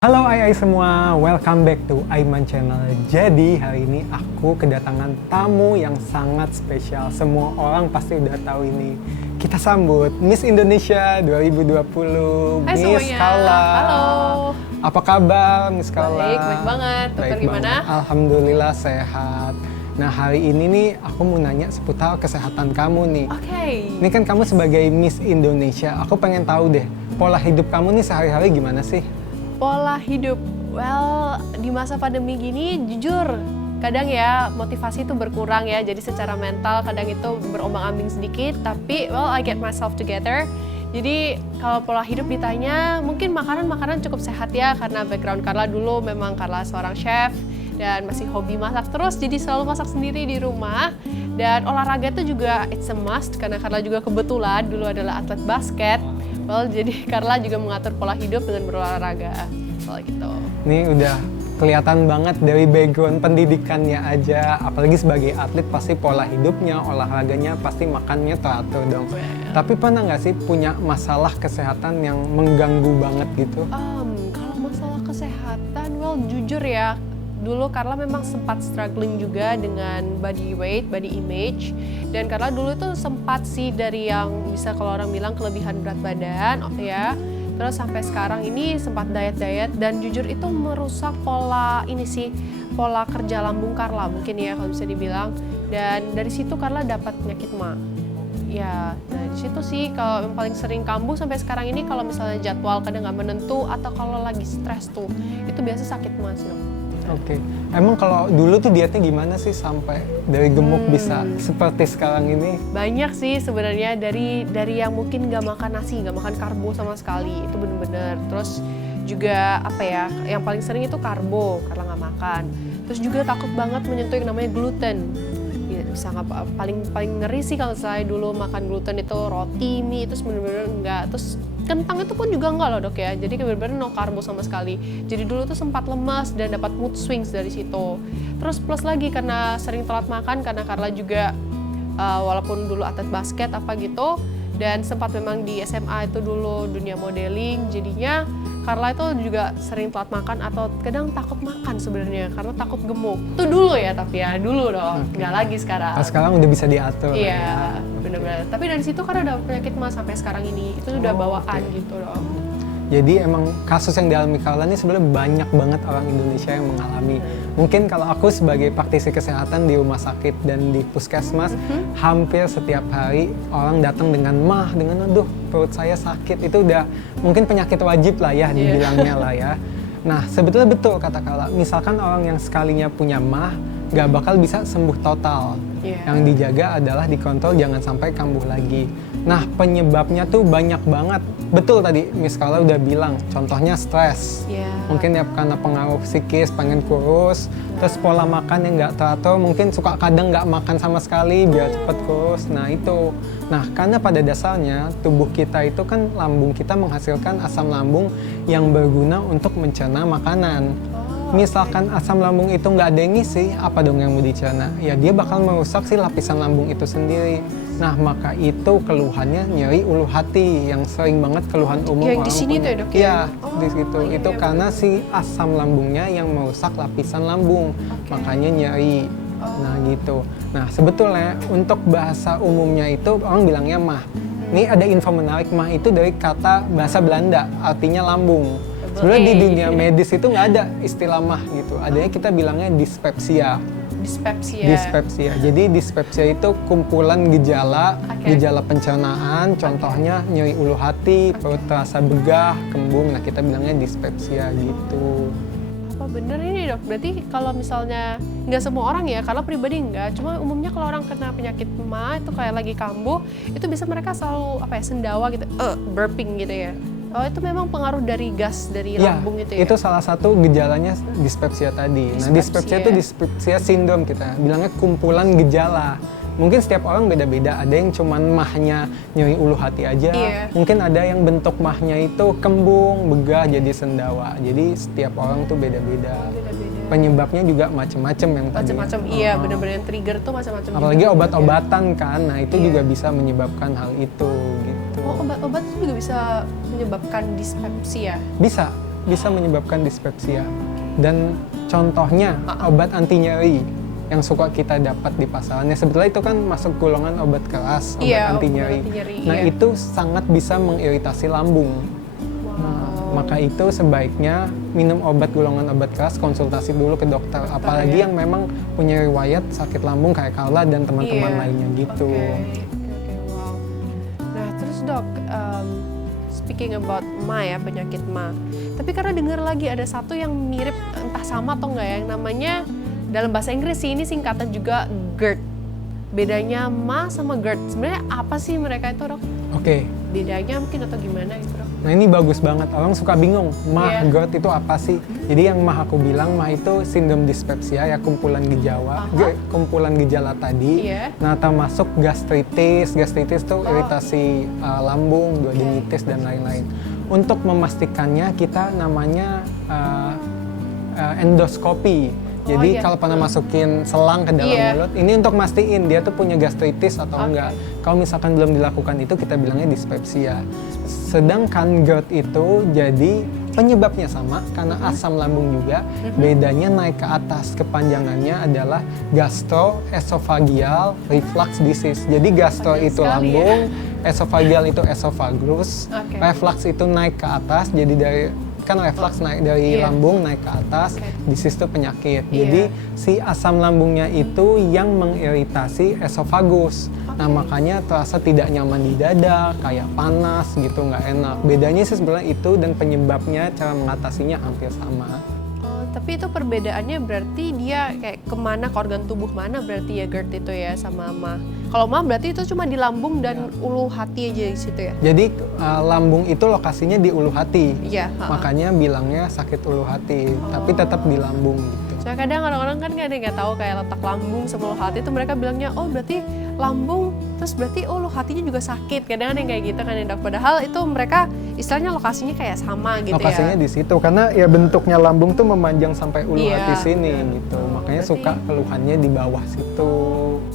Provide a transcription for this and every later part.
Halo ai semua, welcome back to Aiman Channel. Jadi hari ini aku kedatangan tamu yang sangat spesial. Semua orang pasti udah tahu ini. Kita sambut Miss Indonesia 2020, Hai Miss semuanya. Kala. Halo. Apa kabar Miss Kala? Baik banget. Dokter Baik gimana? banget. Alhamdulillah sehat. Nah hari ini nih aku mau nanya seputar kesehatan kamu nih. Oke. Ini kan kamu sebagai Miss Indonesia, aku pengen tahu deh pola hidup kamu nih sehari-hari gimana sih? Pola hidup. Well, di masa pandemi gini jujur kadang ya motivasi itu berkurang ya. Jadi secara mental kadang itu berombang-ambing sedikit, tapi I get myself together. Jadi kalau pola hidup ditanya, mungkin makanan cukup sehat ya, karena background Carla dulu memang Carla seorang chef dan masih hobi masak terus, jadi selalu masak sendiri di rumah. Dan olahraga itu juga it's a must, karena Carla juga kebetulan dulu adalah atlet basket. Jadi Carla juga mengatur pola hidup dengan berolahraga, gitu. Ini udah kelihatan banget dari background pendidikannya aja, apalagi sebagai atlet pasti pola hidupnya, olahraganya pasti makannya teratur dong. Tapi pernah nggak sih punya masalah kesehatan yang mengganggu banget gitu? Kalau masalah kesehatan, jujur ya, dulu Carla memang sempat struggling juga dengan body weight, body image. Dan Carla dulu tuh sempat sih dari yang bisa kalau orang bilang kelebihan berat badan, ya. Terus sampai sekarang ini sempat diet dan jujur itu merusak pola pola kerja lambung Carla mungkin ya kalau bisa dibilang. Dan dari situ Carla dapat penyakit MA. Ya, dari situ sih kalau yang paling sering kambuh sampai sekarang ini kalau misalnya jadwal kadang nggak menentu atau kalau lagi stres tuh, itu biasa sakit MA sih. Oke. Emang kalau dulu tuh dietnya gimana sih sampai dari gemuk bisa seperti sekarang ini? Banyak sih sebenarnya dari yang mungkin nggak makan nasi, nggak makan karbo sama sekali, itu bener-bener. Terus juga yang paling sering itu karbo karena nggak makan. Terus juga takut banget menyentuh yang namanya gluten. Ya, bisa nggak paling ngeri sih kalau saya dulu makan gluten itu roti, mie, terus bener-bener nggak. Terus kentang itu pun juga enggak loh dok ya, jadi benar-benar no karbo sama sekali. Jadi dulu tuh sempat lemas dan dapat mood swings dari situ. Terus plus lagi karena sering telat makan, karena Carla juga walaupun dulu atlet basket gitu, dan sempat memang di SMA itu dulu dunia modeling, jadinya Carla itu juga sering telat makan atau kadang takut makan sebenarnya karena takut gemuk. Itu dulu ya, tapi ya dulu dong, nggak lagi sekarang. Nah, sekarang udah bisa diatur. Iya, benar-benar. Tapi dari situ karena ada penyakit MA sampai sekarang ini, itu udah bawaan gitu dong. Jadi emang kasus yang dialami Carla ini sebenarnya banyak banget orang Indonesia yang mengalami. Mungkin kalau aku sebagai praktisi kesehatan di rumah sakit dan di puskesmas, hampir setiap hari orang datang dengan aduh perut saya sakit. Itu udah mungkin penyakit wajib lah ya dibilangnya lah ya. Nah sebetulnya betul kata Carla, misalkan orang yang sekalinya punya MA, gak bakal bisa sembuh total. Yang dijaga adalah dikontrol jangan sampai kambuh lagi. Nah penyebabnya tuh banyak banget. Betul tadi Miss Carla udah bilang, contohnya stres. Mungkin ya karena pengaruh psikis, pengen kurus. Terus pola makan yang nggak teratur, mungkin suka kadang nggak makan sama sekali biar cepet kurus. Nah itu. Nah karena pada dasarnya tubuh kita itu kan lambung kita menghasilkan asam lambung yang berguna untuk mencerna makanan. Misalkan asam lambung itu nggak ada yang ngisi, apa dong yang mau dicerna? Ya dia bakal merusak si lapisan lambung itu sendiri. Nah maka itu keluhannya nyeri ulu hati yang sering banget keluhan umum yang orang di sini punya. tuh ya dok? Iya, di situ. Itu karena si asam lambungnya yang merusak lapisan lambung, makanya nyeri. Nah gitu. Nah sebetulnya untuk bahasa umumnya itu orang bilangnya MAH. Ini ada info menarik, MAH itu dari kata bahasa Belanda, artinya lambung. Sebenarnya di dunia medis itu nggak ada istilah MAH gitu. Adanya kita bilangnya dispepsia. Dispepsia. Jadi dispepsia itu kumpulan gejala pencernaan, contohnya nyeri ulu hati, perut terasa begah, kembung. Nah kita bilangnya dispepsia gitu. Apa bener ini dok? Berarti kalau misalnya nggak semua orang ya, kalau pribadi nggak, cuma umumnya kalau orang kena penyakit MA itu kayak lagi kambuh, itu bisa mereka selalu sendawa gitu, burping gitu ya. Oh itu memang pengaruh dari gas dari lambung itu ya? Itu salah satu gejalanya dispepsia tadi. Nah dispepsia itu dispepsia sindrom kita, bilangnya kumpulan gejala. Mungkin setiap orang beda-beda, ada yang cuman mahnya nyeri ulu hati aja, mungkin ada yang bentuk mahnya itu kembung, begah, jadi sendawa. Jadi setiap orang tuh beda-beda. Penyebabnya juga macam-macam yang tadi. Macam-macam, iya benar-benar yang trigger tuh macam-macam. Apalagi obat-obatan kan, nah itu juga bisa menyebabkan hal itu gitu. Oh obat-obat itu juga bisa menyebabkan dispepsia? Bisa. bisa menyebabkan dispepsia. Dan contohnya obat anti nyeri yang suka kita dapat di pasaran. Ya sebetulnya itu kan masuk golongan obat keras, obat anti nyeri. Nah itu sangat bisa mengiritasi lambung. Nah, maka itu sebaiknya minum obat golongan obat keras, konsultasi dulu ke dokter. Apalagi yang memang punya riwayat sakit lambung kayak Carla dan teman-teman lainnya gitu. Wow. Nah terus dok, speaking about MA ya, penyakit MA. Tapi karena dengar lagi ada satu yang mirip, entah sama atau enggak ya, yang namanya dalam bahasa Inggris sih ini singkatan juga GERD. Bedanya MA sama GERD, sebenarnya apa sih mereka itu dok? Oke. Bedanya mungkin atau gimana gitu dok? Nah ini bagus banget, orang suka bingung, MA, GERD itu apa sih? Jadi yang MA aku bilang, MA itu sindrom dispepsia ya, kumpulan gejala tadi. Nah termasuk gastritis itu iritasi lambung, duodenitis dan lain-lain. Untuk memastikannya kita namanya endoskopi. Jadi kalau pernah masukin selang ke dalam mulut, ini untuk mastiin dia tuh punya gastritis atau enggak. Kalau misalkan belum dilakukan itu, kita bilangnya dispepsia. Sedangkan GERD itu jadi penyebabnya sama karena asam lambung juga, bedanya naik ke atas. Kepanjangannya adalah gastroesophageal reflux disease. Jadi gastro itu lambung, esophageal itu esophagus, reflux itu naik ke atas, jadi dari kan reflux naik dari lambung naik ke atas, disease itu penyakit. Jadi si asam lambungnya itu yang mengiritasi esofagus. Nah makanya terasa tidak nyaman di dada, kayak panas gitu, nggak enak. Bedanya sih sebenarnya itu dan penyebabnya, cara mengatasinya hampir sama. Tapi itu perbedaannya berarti dia kayak kemana, ke organ tubuh mana berarti ya GERD itu ya sama MA. Kalau MA berarti itu cuma di lambung dan ulu hati aja di situ ya? Jadi lambung itu lokasinya di ulu hati, makanya bilangnya sakit ulu hati, tapi tetap di lambung gitu. Soalnya kadang orang-orang kan nggak tahu kayak letak lambung sama ulu hati itu, mereka bilangnya oh berarti lambung terus berarti ulu hatinya juga sakit. Kadang ada yang kayak gitu kan ya dok, padahal itu mereka istilahnya lokasinya kayak sama gitu. Lokasinya di situ karena ya bentuknya lambung tuh memanjang sampai ulu hati sini gitu, makanya berarti suka keluhannya di bawah situ.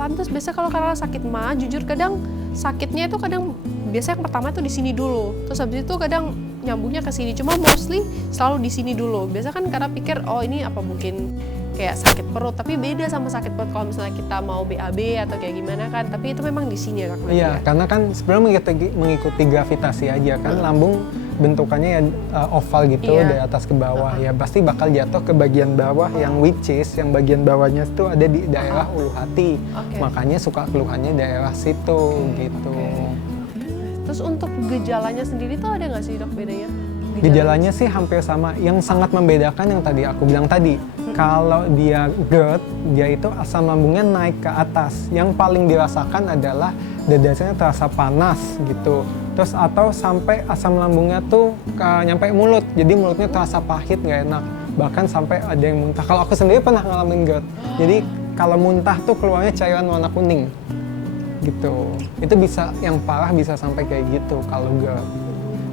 Pantes biasa kalau karena sakit MA, jujur kadang sakitnya itu kadang biasanya yang pertama itu di sini dulu, terus habis itu kadang nyambungnya ke sini, cuma mostly selalu di sini dulu. Biasa kan karena pikir oh ini apa mungkin kayak sakit perut, tapi beda sama sakit perut kalau misalnya kita mau BAB atau kayak gimana kan, tapi itu memang di sini ya. Iya, karena kan sebenarnya mengikuti gravitasi aja kan, lambung bentukannya ya oval gitu dari atas ke bawah, ya pasti bakal jatuh ke bagian bawah yang which is yang bagian bawahnya itu ada di daerah ulu hati, makanya suka keluhannya daerah situ gitu. Terus untuk gejalanya sendiri tuh ada nggak sih dok bedanya? Gejalanya sih hampir sama. Yang sangat membedakan yang tadi aku bilang tadi, kalau dia GERD, dia itu asam lambungnya naik ke atas. Yang paling dirasakan adalah dadanya terasa panas gitu. Terus atau sampai asam lambungnya tuh nyampe mulut, jadi mulutnya terasa pahit, nggak enak. Bahkan sampai ada yang muntah. Kalau aku sendiri pernah ngalamin GERD. Jadi kalau muntah tuh keluarnya cairan warna kuning gitu. Itu bisa yang parah bisa sampai kayak gitu kalau GERD.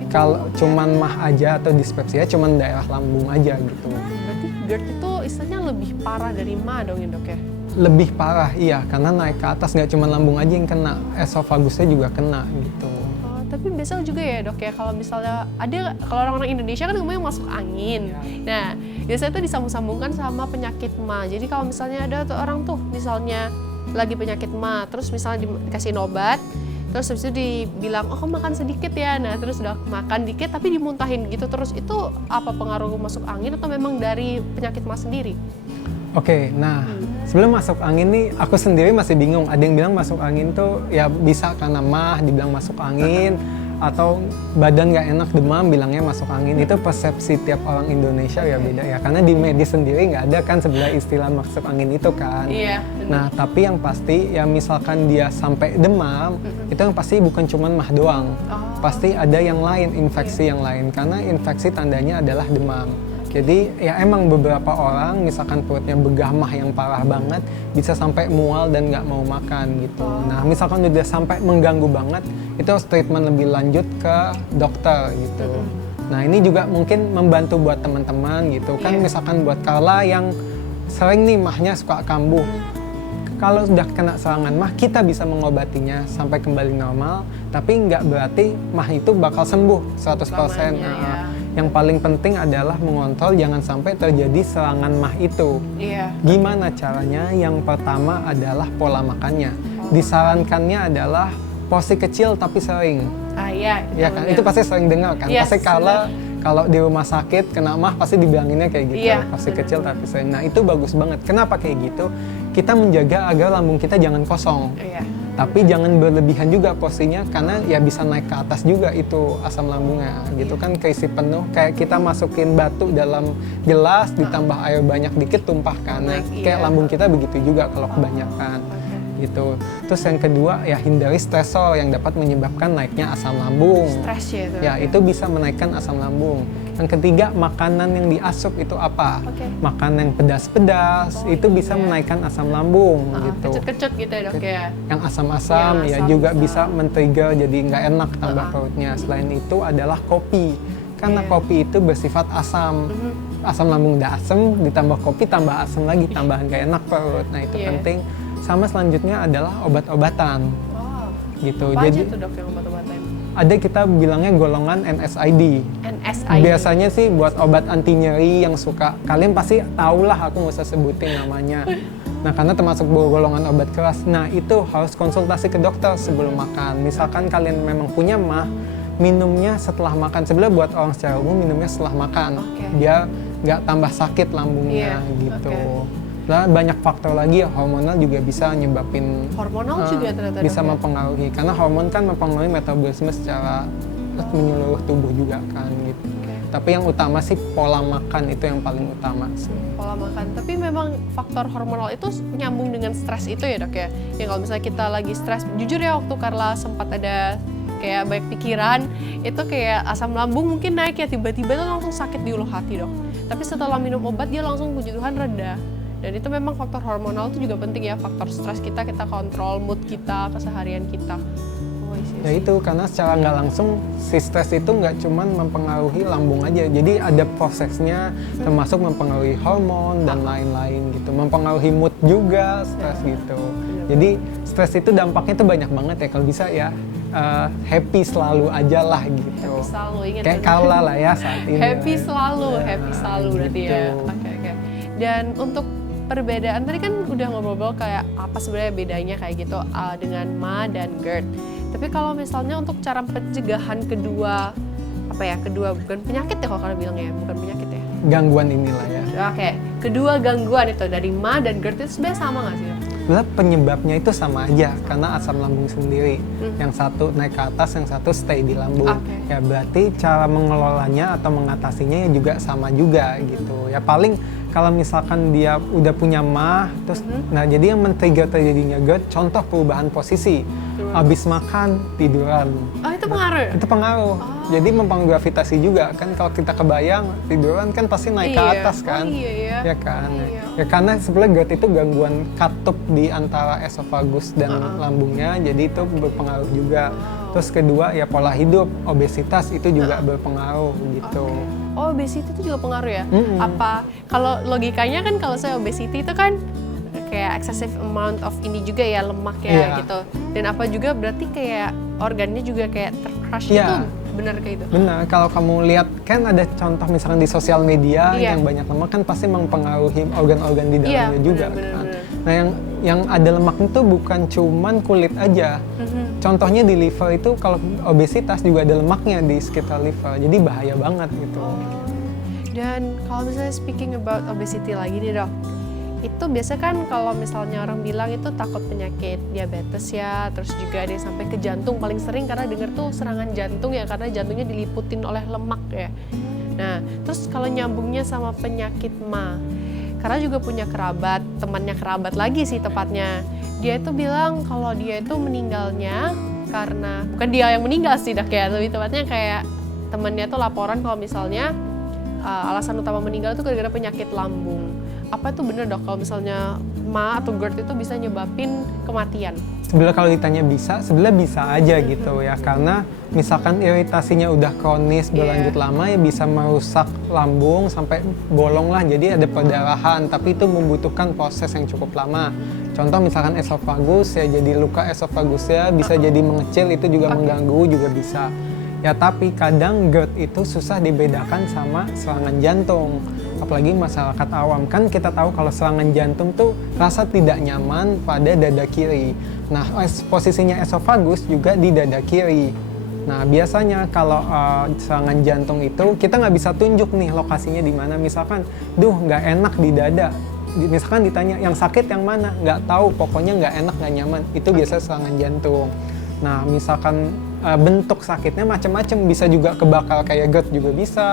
Kalau cuman MAH aja atau dispepsia cuman daerah lambung aja gitu. Berarti GERD itu istilahnya lebih parah dari MA dong ya dok ya? Lebih parah iya, karena naik ke atas nggak cuma lambung aja yang kena, esofagusnya juga kena gitu. Tapi biasa juga ya dok ya, kalau misalnya ada, kalau orang-orang Indonesia kan ngomongnya masuk angin. Nah biasanya itu disambung-sambungkan sama penyakit MA. Jadi kalau misalnya ada orang tuh misalnya lagi penyakit MA, terus misalnya dikasih obat, terus habis itu dibilang, oh makan sedikit ya, nah terus udah makan dikit tapi dimuntahin gitu terus, itu apa pengaruh masuk angin atau memang dari penyakit MA sendiri? Oke, nah sebelum masuk angin nih aku sendiri masih bingung, ada yang bilang masuk angin tuh ya bisa karena MAH dibilang masuk angin, atau badan nggak enak demam bilangnya masuk angin. Itu persepsi tiap orang Indonesia ya beda ya, karena di medis sendiri nggak ada kan sebenarnya istilah masuk angin itu kan. Nah tapi yang pasti ya misalkan dia sampai demam, itu yang pasti bukan cuma MAH doang, pasti ada yang lain, infeksi yang lain, karena infeksi tandanya adalah demam. Jadi ya emang beberapa orang misalkan perutnya begah MAH yang parah banget bisa sampai mual dan nggak mau makan gitu. Nah misalkan udah sampai mengganggu banget, itu harus treatment lebih lanjut ke dokter gitu. Nah ini juga mungkin membantu buat teman-teman gitu kan, misalkan buat Carla yang sering nih MAH-nya suka kambuh. Kalau sudah kena serangan MAH, kita bisa mengobatinya sampai kembali normal, tapi nggak berarti MAH itu bakal sembuh 100%. yang paling penting adalah mengontrol jangan sampai terjadi serangan mah itu. Iya. Gimana caranya? Yang pertama adalah pola makannya. Disarankannya adalah porsi kecil tapi sering. Iya. Ya kan? Itu pasti sering dengar kan? Yes, Pasti kalau di rumah sakit kena mah pasti dibilanginnya kayak gitu. Iya, Porsi benar. kecil tapi sering. Nah itu bagus banget. Kenapa kayak gitu? Kita menjaga agar lambung kita jangan kosong. Iya. Tapi jangan berlebihan juga porsinya karena ya bisa naik ke atas juga itu asam lambungnya gitu kan, keisi penuh kayak kita masukin batu dalam gelas ditambah air banyak dikit tumpah kan. Nah, Naik, kayak iya. lambung kita begitu juga kalau kebanyakan gitu. Terus yang kedua ya hindari stresor yang dapat menyebabkan naiknya asam lambung. Stres ya itu. Ya itu bisa menaikkan asam lambung. Yang ketiga makanan yang diasup itu apa? Oke. Makanan yang pedas-pedas itu bisa iya. menaikkan asam lambung gitu. Kecut-kecut gitu ya dok ya. Yang asam-asam Yang ya asam-asam. juga bisa men-trigger jadi nggak enak tambah perutnya. Selain itu adalah kopi. Karena Iya. kopi itu bersifat asam. Asam lambung udah asam, ditambah kopi tambah asam lagi, tambahan nggak enak perut. Nah itu Iya. penting. Sama selanjutnya adalah obat-obatan Wow. gitu. Apa Jadi aja tuh dok yang obat-obatan? ada kita bilangnya golongan NSAID. NSAID. Biasanya sih buat obat anti nyeri yang suka, kalian pasti tahu lah, aku nggak usah sebutin namanya. Nah karena termasuk golongan obat keras. Nah itu harus konsultasi ke dokter sebelum makan. Misalkan kalian memang punya mah, minumnya setelah makan. Sebenarnya buat orang secara umum minumnya setelah makan, Oke. biar nggak tambah sakit lambungnya Iya, gitu. oke. Nah banyak faktor lagi ya, hormonal juga bisa nyebabin Hormonal juga ternyata bisa dok ya? mempengaruhi karena hormon kan mempengaruhi metabolisme secara menyeluruh tubuh juga kan gitu. Oke. Tapi yang utama sih pola makan itu yang paling utama sih. Pola makan. Tapi memang faktor hormonal itu nyambung dengan stres itu ya dok ya? Ya kalau misalnya kita lagi stres, jujur ya waktu Carla sempat ada kayak banyak pikiran, itu kayak asam lambung mungkin naik ya, tiba-tiba tuh langsung sakit di uluh hati dok. Tapi setelah minum obat dia langsung puji Tuhan reda. Dan itu memang faktor hormonal itu juga penting ya, faktor stres kita kontrol mood kita, keseharian kita. Oh, isi. Ya itu karena secara nggak langsung si stres itu nggak cuman mempengaruhi lambung aja, jadi ada prosesnya termasuk mempengaruhi hormon dan lain-lain gitu, mempengaruhi mood juga stres gitu. Jadi stres itu dampaknya tuh banyak banget ya, kalau bisa ya happy selalu aja lah gitu. Happy selalu, ingat Kayak ya. Carla lah ya saat ini. Happy lah. selalu, Ya, happy selalu berarti gitu. ya. Oke. Dan untuk perbedaan tadi kan udah ngobrol-ngobrol kayak apa sebenarnya bedanya kayak gitu dengan Ma dan GERD. Tapi kalau misalnya untuk cara pencegahan kedua bukan penyakit ya kalau kalian bilang ya, bukan penyakit ya. Gangguan inilah ya. Oke, kedua gangguan itu dari Ma dan GERD itu sebenarnya sama nggak sih? Sebenarnya penyebabnya itu sama aja karena asam lambung sendiri. Yang satu naik ke atas, yang satu stay di lambung. Oke. Ya berarti cara mengelolanya atau mengatasinya ya juga sama juga gitu. Ya paling kalau misalkan dia udah punya mah, terus nah jadi yang men-trigger terjadinya GERD, contoh perubahan posisi. Habis makan tiduran. Oh itu pengaruh ya? Itu pengaruh. Jadi mempengaruhi gravitasi juga kan, kalau kita kebayang tiduran kan pasti naik ke Iya. atas kan. Oh iya ya. Ya kan. Iya. Ya karena sebenarnya GERD itu gangguan katup di antara esofagus dan lambungnya, jadi itu berpengaruh juga. Terus kedua ya pola hidup, obesitas itu juga berpengaruh gitu. Oh, obesity itu juga pengaruh ya? Mm-mm. Apa kalau logikanya kan kalau saya obesity itu kan kayak excessive amount of ini juga ya, lemak ya Iya. gitu. Dan apa juga berarti kayak organnya juga kayak tercrush Iya. gitu, bener kayak itu. Benar, kalau kamu lihat kan ada contoh misalkan di sosial media Iya. yang banyak lemak kan pasti mempengaruhi organ-organ di dalamnya Iya, juga benar, kan. benar. Nah yang ada lemak itu bukan cuman kulit aja. Contohnya di liver itu kalau obesitas juga ada lemaknya di sekitar liver, jadi bahaya banget gitu. Dan kalau misalnya speaking about obesity lagi nih dok, itu biasa kan kalau misalnya orang bilang itu takut penyakit diabetes ya, terus juga ada yang sampai ke jantung, paling sering karena denger tuh serangan jantung ya, karena jantungnya diliputin oleh lemak ya. Nah, terus kalau nyambungnya sama penyakit Ma, karena juga punya kerabat, temannya kerabat lagi sih tepatnya, dia itu bilang kalau dia itu meninggalnya karena, bukan dia yang meninggal sih dok ya, lebih tepatnya kayak temannya tuh laporan kalau misalnya alasan utama meninggal itu gara-gara penyakit lambung. Apa itu benar dok kalau misalnya Ma atau GERD itu bisa nyebabin kematian? Sebenarnya kalau ditanya bisa, sebenarnya bisa aja gitu ya, karena misalkan iritasinya udah kronis berlanjut lama ya bisa merusak lambung sampai bolong lah, jadi ada perdarahan, tapi itu membutuhkan proses yang cukup lama. Contoh misalkan esofagus ya, jadi luka esofagusnya bisa jadi mengecil, itu juga mengganggu juga bisa. Ya tapi kadang GERD itu susah dibedakan sama serangan jantung. Apalagi masyarakat awam. Kan kita tahu kalau serangan jantung tuh rasa tidak nyaman pada dada kiri. Nah, posisinya esofagus juga di dada kiri. Nah, biasanya kalau serangan jantung itu kita nggak bisa tunjuk nih lokasinya di mana. Misalkan, nggak enak di dada. Misalkan ditanya, yang sakit yang mana? Nggak tahu, pokoknya nggak enak, nggak nyaman. Itu biasa serangan jantung. Nah, misalkan bentuk sakitnya macam-macam, bisa juga kebakar kayak GERD juga bisa,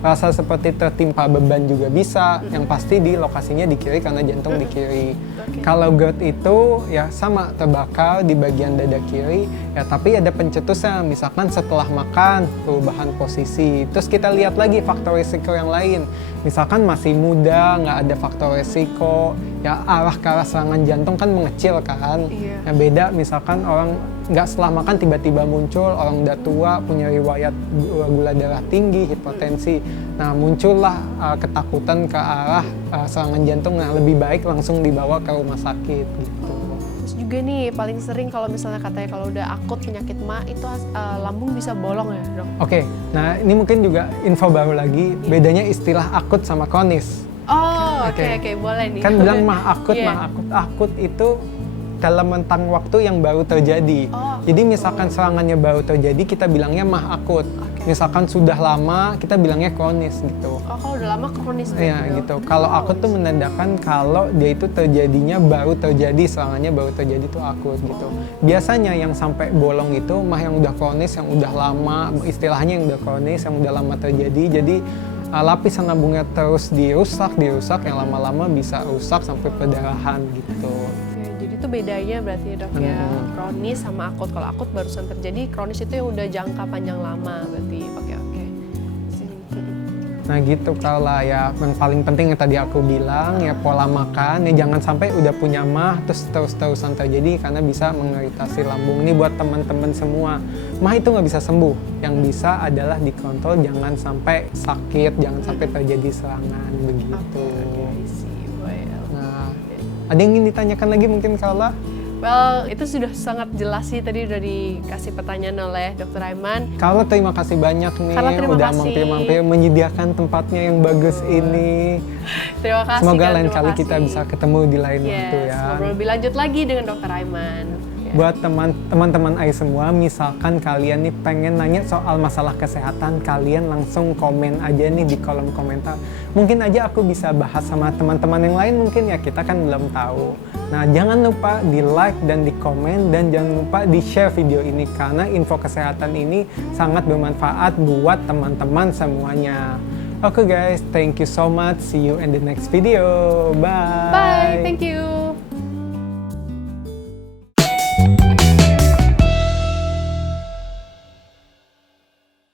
rasa seperti tertimpa beban juga bisa, yang pasti di lokasinya di kiri karena jantung di kiri. Kalau GERD itu ya sama, terbakar di bagian dada kiri, ya tapi ada pencetusnya, misalkan setelah makan, perubahan posisi. Terus kita lihat lagi faktor risiko yang lain, misalkan masih muda, nggak ada faktor risiko, ya arah ke arah serangan jantung kan mengecil kan. Ya beda misalkan orang nggak setelah makan tiba-tiba muncul, orang udah tua, punya riwayat gula darah tinggi, hipertensi. Nah muncullah ketakutan ke arah serangan jantung, nah lebih baik langsung dibawa ke rumah sakit gitu. Terus juga nih paling sering kalau misalnya katanya kalau udah akut penyakit MA itu lambung bisa bolong ya dok? Oke, nah ini mungkin juga info baru lagi, bedanya istilah akut sama kronis. Oh oke, boleh nih. Kan bilang mah akut itu dalam rentang waktu yang baru terjadi. Jadi misalkan serangannya baru terjadi, kita bilangnya mah akut. Misalkan sudah lama, kita bilangnya kronis gitu. Oh, kalau udah lama kronis ya gitu. Kalau akut tuh menandakan kalau dia itu terjadinya baru terjadi, serangannya baru terjadi tuh akut gitu. Biasanya yang sampai bolong itu mah yang udah kronis, yang udah lama, istilahnya yang udah kronis, yang udah lama terjadi. Jadi lapisan lambungnya terus dirusak, yang lama-lama bisa rusak sampai perdarahan gitu. Itu bedanya berarti dok ya, kronis sama akut. Kalau akut barusan terjadi, kronis itu yang udah jangka panjang lama berarti. Oke. Nah gitu, kalau ya yang paling penting yang tadi aku bilang ya pola makan, ya jangan sampai udah punya MAH terus-terusan terjadi karena bisa mengiritasi lambung. Ini buat teman-teman semua, MAH itu nggak bisa sembuh, yang bisa adalah dikontrol, jangan sampai sakit, jangan sampai terjadi serangan begitu. Ada yang ingin ditanyakan lagi mungkin Kaula? Well, itu sudah sangat jelas sih, tadi udah dikasih pertanyaan oleh Dr. Aiman. Kaula terima kasih banyak nih, udah mampir-mampir menyediakan tempatnya yang bagus ini. Terima kasih. Semoga lain kali kita bisa ketemu di lain waktu ya. Ngobrol lebih lanjut lagi dengan Dr. Aiman. Buat teman-teman AI semua, misalkan kalian nih pengen nanya soal masalah kesehatan, kalian langsung komen aja nih di kolom komentar. Mungkin aja aku bisa bahas sama teman-teman yang lain, mungkin ya kita kan belum tahu. Nah jangan lupa di like dan di komen, dan jangan lupa di share video ini karena info kesehatan ini sangat bermanfaat buat teman-teman semuanya. Oke guys, thank you so much. See you in the next video. Bye.